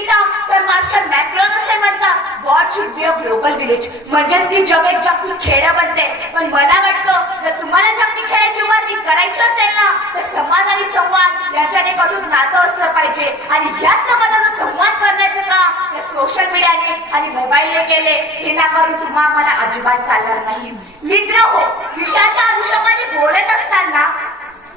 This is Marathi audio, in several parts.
मिळता. सर मार्शल मॅक्रोन असे म्हणतात what should be a global village म्हणजेच की जग एक जागतिक खेळ बनते. पण मला वाटतं जर तुम्हाला जागतिक खेळाची उभारणी करायची असेल ना तर समाज आणि संवाद यांच्यात एक अटूट नातं असलं पाहिजे. आणि या समाजाचा संवाद करण्याचं काम या सोशल मीडियाने आणि मोबाईलने केले हे ना करून तुम्हा मला अजिबात चालणार नाही. मित्र हो विषयाच्या अनुषंगाने बोलत असताना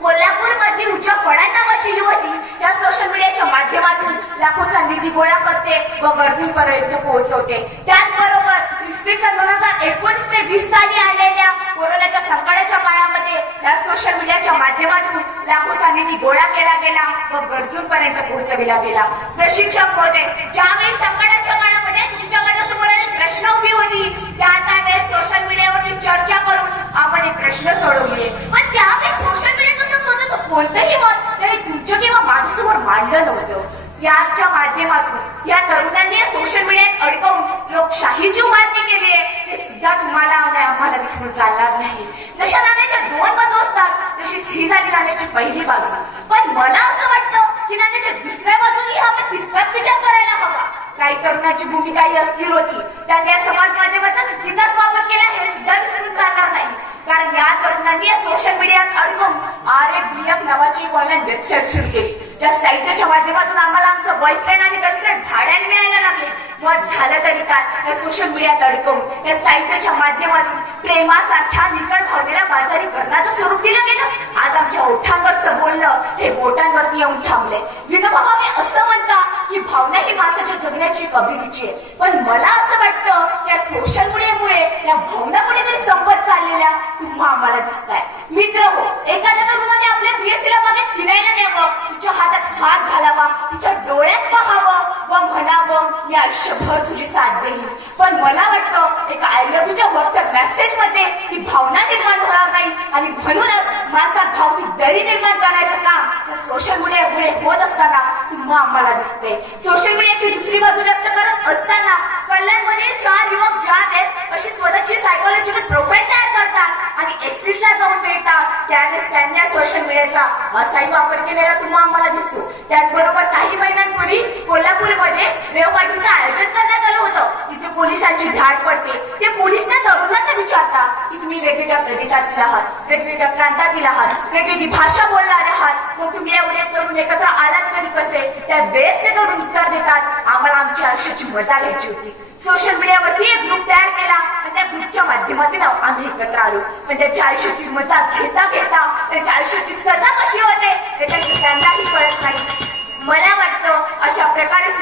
कोल्हापूर मधली उच्च फडा नावाची युवती या सोशल मीडियाच्या माध्यमातून लाखोचा निधी गोळा करते व गरजूंपर्यंत पोहोचवते. त्याचबरोबर इसवी सन दोन हजार एकोणीस ते वीस साली आलेल्या कोरोनाच्या संकटाच्या काळामध्ये या सोशल मीडियाच्या माध्यमातून लाखोचा निधी गोळा केला गेला व गरजूंपर्यंत पोहोचविला गेला. प्रशिक्षक होते. ज्यावेळी संकटाच्या काळामध्ये तुमच्याकडे समोर एक प्रश्न उभी होती त्या त्यावेळेस सोशल मीडियावरती चर्चा करून आपण एक प्रश्न सोडवले. पण त्यावेळेस सोशल मीडियाचं असं कोणतंही मत तरी तुमच्या किंवा माझ्यासमोर मांडलं नव्हतं. याच्या माध्यमातून या तरुणांनी सोशल मीडियात अडकवून लोकशाहीची उभारणी केली आहे. हे सुद्धा तुम्हाला आम्हाला विसरून चालणार नाही. जशा नाण्याच्या दोन बाजू असतात तशीच ही झाली नाण्याची पहिली बाजू. पण मला असं वाटतं की नाण्याच्या दुसऱ्या बाजूनी आपण तितकाच विचार करायला हवा. काही तरुणाची भूमिका ही अस्थिर होती. त्यांनी या समाज माध्यमाचा चुकीचाच वापर केला हे सुद्धा विसरून चालणार नाही. कारण या तरुणांनी सोशल मीडियात अडकून आर एफ बी एफ नावाची ऑनलाईन वेबसाईट सुरू केली. त्या साहित्याच्या माध्यमातून आम्हाला आमचं बॉयफ्रेंड आणि गर्लफ्रेंड भाड्याने मिळायला लागले. मग झालं तरी काय? या सोशल मीडियात अडकवून या साहित्याच्या माध्यमातून प्रेमासारख्या निकट भावनेला बाजारी करण्याचं स्वरूप दिलं गेलं. आज आमच्या ओठांवरचं बोलणं हे बोटांवरती येऊन थांबले विनोबा असं म्हणतात की भावना ही माणसाच्या जगण्याची एक अभिरुची आहे. पण मला असं वाटतं या सोशल मीडियामुळे या भावना कुठेतरी संपत चाललेल्या तुम्हा आम्हाला दिसताय. मित्र हो एखाद्या तरुणाने आपल्या प्रियसीला मागे फिरायला न्यावं तिच्या हातात हात घालावा तिच्या डोळ्यात मी आयुष्यभर तुझी साथ देईन. पण मला वाटतं एका आय लव्ह यूच्या व्हॉट्सअप मेसेजमध्ये ती भावना निर्माण होणार नाही आणि म्हणूनच माझा भावनिक दरी निर्माण करण्याचं काम या सोशल मीडियामुळे होत असताना तुम्हा आम्हाला दिसते. सोशल मीडियाची दुसरी बाजू व्यक्त करत असताना कल्याणमध्ये चार युवक ज्या वेळेस अशी स्वतःची सायकोलॉजिकल प्रोफाईल तयार करतात आणि एक्सिसला जाऊन मिळतात त्यावेळेस त्यांनी या सोशल मीडियाचा असाही वापर केलेला तुम्हा आम्हाला दिसतो. त्याचबरोबर काही महिन्यांपूर्वी कोल्हापूरमध्ये रेव पार्टीचं आयोजन करण्यात आलं होतं. तिथे पोलिसांची धाड पडते. ते पोलीस त्या तरुणांना विचारतात की तुम्ही वेगवेगळ्या प्रदेशातील आहात वेगवेगळ्या प्रांतातील आहात वेगवेगळी भाषा बोलणारे आहात. मग तुम्ही एवढे तरुण एकत्र आलात तरी कसे? त्या वेळेस ते तरुण उत्तर देतात आम्हाला आमच्या आयुष्याची मजा घ्यायची होती. सोशल मीडियावरती एक ग्रुप तयार केला आणि त्या ग्रुपच्या माध्यमातून आम्ही एकत्र आलो पण त्या आयुष्याची मजा घेता घेता त्या आयुष्याची सजा कशी होते? त्याच्या